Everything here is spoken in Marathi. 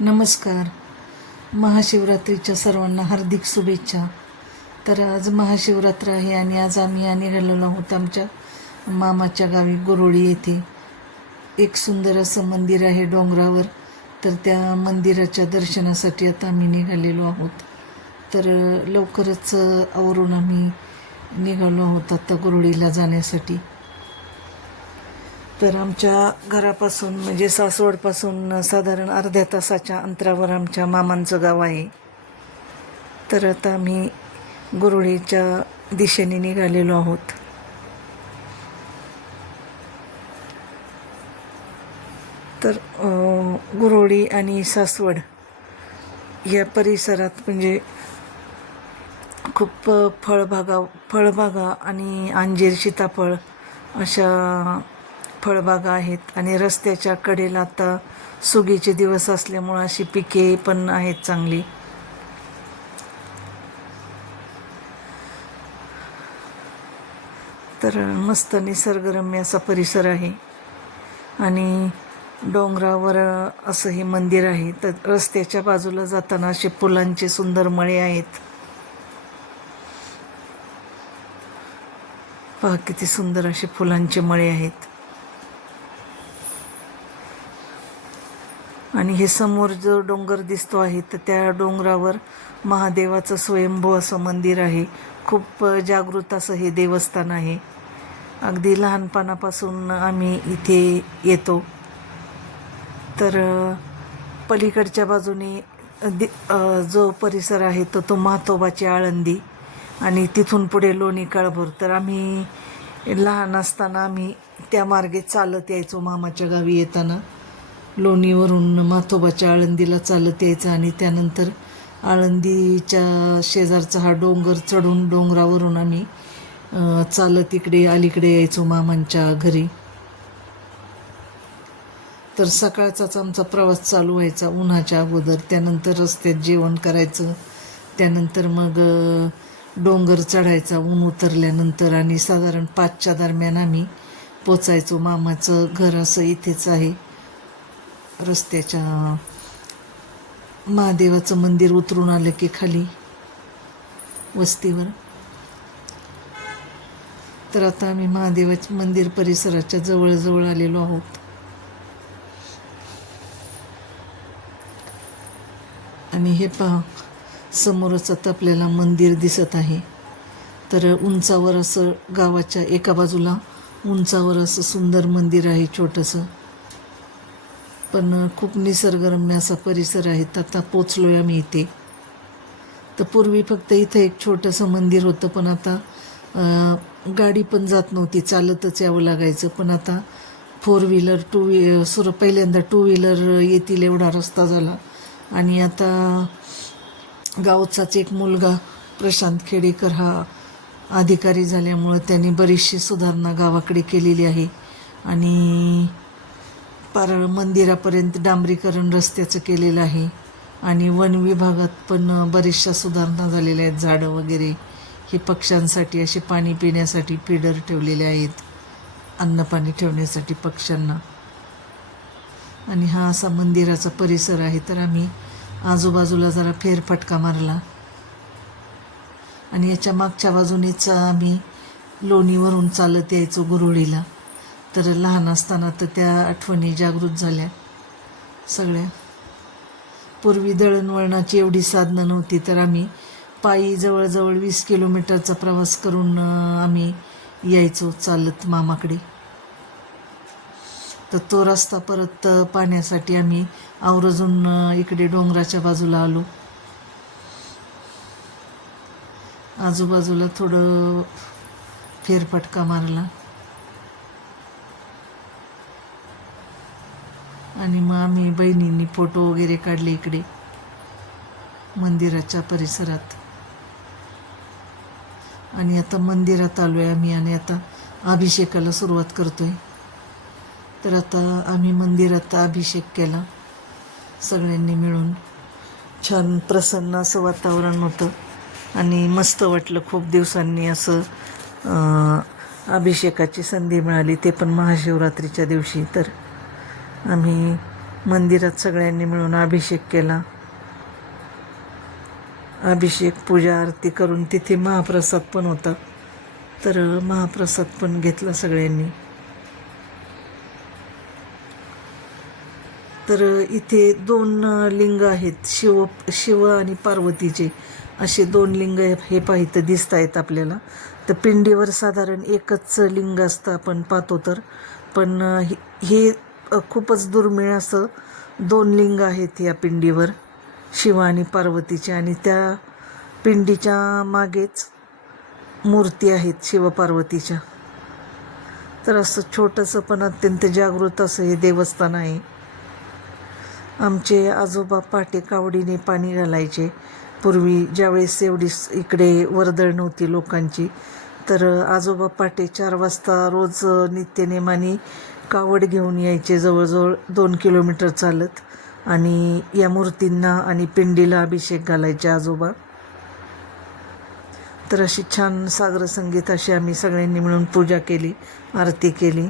नमस्कार. महाशिवरात्रीच्या सर्वांना हार्दिक शुभेच्छा. तर आज महाशिवरात्र आहे आणि आज आम्ही निघालेलो आहोत आमच्या मामाच्या गावी गुरोळी येथे. एक सुंदर असं मंदिर आहे डोंगरावर. तर त्या मंदिराच्या दर्शनासाठी आता आम्ही निघालेलो आहोत. तर लवकरच आवरून आम्ही निघालो आहोत आता गुरोळीला जाण्यासाठी. तर आमच्या घरापासून म्हणजे सासवडपासून साधारण अर्ध्या तासाच्या अंतरावर आमच्या मामांचं गाव आहे. तर आता आम्ही गुरोळीच्या दिशेने निघालेलो आहोत. तर गुरोळी आणि सासवड या परिसरात म्हणजे खूप फळबागा आणि अंजीर सीताफळ अशा फळबागा आहेत. आणि रस्त्याच्या कडेला आता सुगीचे दिवस असल्यामुळं अशी पिके पण आहेत चांगली. तर मस्त निसर्गरम्य असा परिसर आहे आणि डोंगरावर असं हे मंदिर आहे. तर रस्त्याच्या बाजूला जाताना असे फुलांचे सुंदर मळे आहेत. पहा किती सुंदर असे फुलांचे मळे आहेत. आणि हे समोर जो डोंगर दिसतो आहे तर त्या डोंगरावर महादेवाचं स्वयंभू असं मंदिर आहे. खूप जागृत असं हे देवस्थान आहे. अगदी लहानपणापासून आम्ही इथे येतो. तर पलीकडच्या बाजूने जो परिसर आहे तो म्हातोबाची आळंदी आणि तिथून पुढे लोणी काळभोर. तर आम्ही लहान असताना आम्ही त्या मार्गे चालत यायचो. मामाच्या गावी येताना लोणीवरून म्हातोबाच्या आळंदीला चालत यायचं आणि त्यानंतर आळंदीच्या शेजारचा हा डोंगर चढून डोंगरावरून आम्ही चालत इकडे अलीकडे यायचो मामांच्या घरी. तर सकाळचाच आमचा प्रवास चालू व्हायचा उन्हाच्या अगोदर. त्यानंतर रस्त्यात जेवण करायचं. त्यानंतर मग डोंगर चढायचा ऊन उतरल्यानंतर आणि साधारण 5च्या दरम्यान आम्ही पोचायचो. मामाचं घर असं इथेच आहे. रस्त्याच्या महादेवाचं मंदिर उतरून आलं की खाली वस्तीवर. तर आता आम्ही महादेवाच्या मंदिर परिसराच्या जवळ आलेलो आहोत. आणि हे पहा समोरच आता आपल्याला मंदिर दिसत आहे. तर उंचावर असं गावाच्या एका बाजूला उंचावर असं सुंदर मंदिर आहे छोटंसं. पण खूप निसर्गरम्य असा परिसर आहे. आता पोचलोय आम्ही इथे. तर पूर्वी फक्त इथं एक छोटंसं मंदिर होतं. पण आता गाडी पण जात नव्हती, चालतच यावं लागायचं. पण आता 4 व्हीलर पहिल्यांदा 2 व्हीलर येतील एवढा रस्ता झाला. आणि आता गावचाच एक मुलगा प्रशांत खेडेकर हा अधिकारी झाल्यामुळं त्यांनी बरीचशी सुधारणा गावाकडे केलेली आहे. आणि पार मंदिरापर्यंत डांबरीकरण रस्त्याचं केलेलं आहे. आणि वन विभागात पण बऱ्याचशा सुधारणा झालेल्या आहेत. झाडं वगैरे हे पक्ष्यांसाठी असे पाणी पिण्यासाठी फीडर ठेवलेले आहेत, अन्न पाणी ठेवण्यासाठी पक्ष्यांना. आणि हा असा मंदिराचा परिसर आहे. तर आम्ही आजूबाजूला जरा फेरफटका मारला आणि याच्या मागच्या बाजूनेच आम्ही लोणीवरून चालत यायचो गुरोळीला. तर लहान असताना तर त्या आठवणी जागृत झाल्या सगळ्या. पूर्वी दळणवळणाची एवढी साधनं नव्हती. तर आम्ही पायी जवळजवळ 20 किलोमीटरचा प्रवास करून आम्ही यायचो चालत मामाकडे. तर तो रस्ता परत पाहण्यासाठी आम्ही आवर्जून इकडे डोंगराच्या बाजूला आलो. आजूबाजूला थोडं फेरफटका मारला आणि मग आम्ही बहिणींनी फोटो वगैरे काढले इकडे मंदिराच्या परिसरात. आणि आता मंदिरात आलो आहे आम्ही आणि आता अभिषेकाला सुरुवात करतोय. तर आता आम्ही मंदिरात अभिषेक केला सगळ्यांनी मिळून. छान प्रसन्न असं वातावरण होतं आणि मस्त वाटलं. खूप दिवसांनी असं अभिषेकाची संधी मिळाली, ते पण महाशिवरात्रीच्या दिवशी. तर आम्ही मंदिरात सगळ्यांनी मिळून अभिषेक केला. अभिषेक, पूजा, आरती करून तिथे महाप्रसाद पण होता, तर महाप्रसाद पण घेतला सगळ्यांनी. तर इथे 2 लिंग आहेत, शिव आणि पार्वतीचे असे 2 लिंग हे पाहिजे दिसत आहेत आपल्याला. तर पिंडीवर साधारण एकच लिंग असतं आपण पाहतो तर, पण हे खूपच दुर्मिळ असं 2 लिंग आहेत या पिंडीवर, शिव आणि पार्वतीचे. आणि त्या पिंडीच्या मागेच मूर्ती आहेत शिवपार्वतीच्या. तर असं छोटंसं पण अत्यंत जागृत असं हे देवस्थान आहे. आमचे आजोबा पहाटे कावडीने पाणी घालायचे पूर्वी, ज्यावेळेस एवढी इकडे वर्दळ नव्हती लोकांची. तर आजोबा पहाटे 4 वाजता रोज नित्यनेमाने कावड घेऊन यायचे, जवळजवळ 2 किलोमीटर चालत, आणि या मूर्तींना आणि पिंडीला अभिषेक घालायचे आजोबा. तर अशी छान सागर संगीत अशी आम्ही सगळ्यांनी मिळून पूजा केली, आरती केली.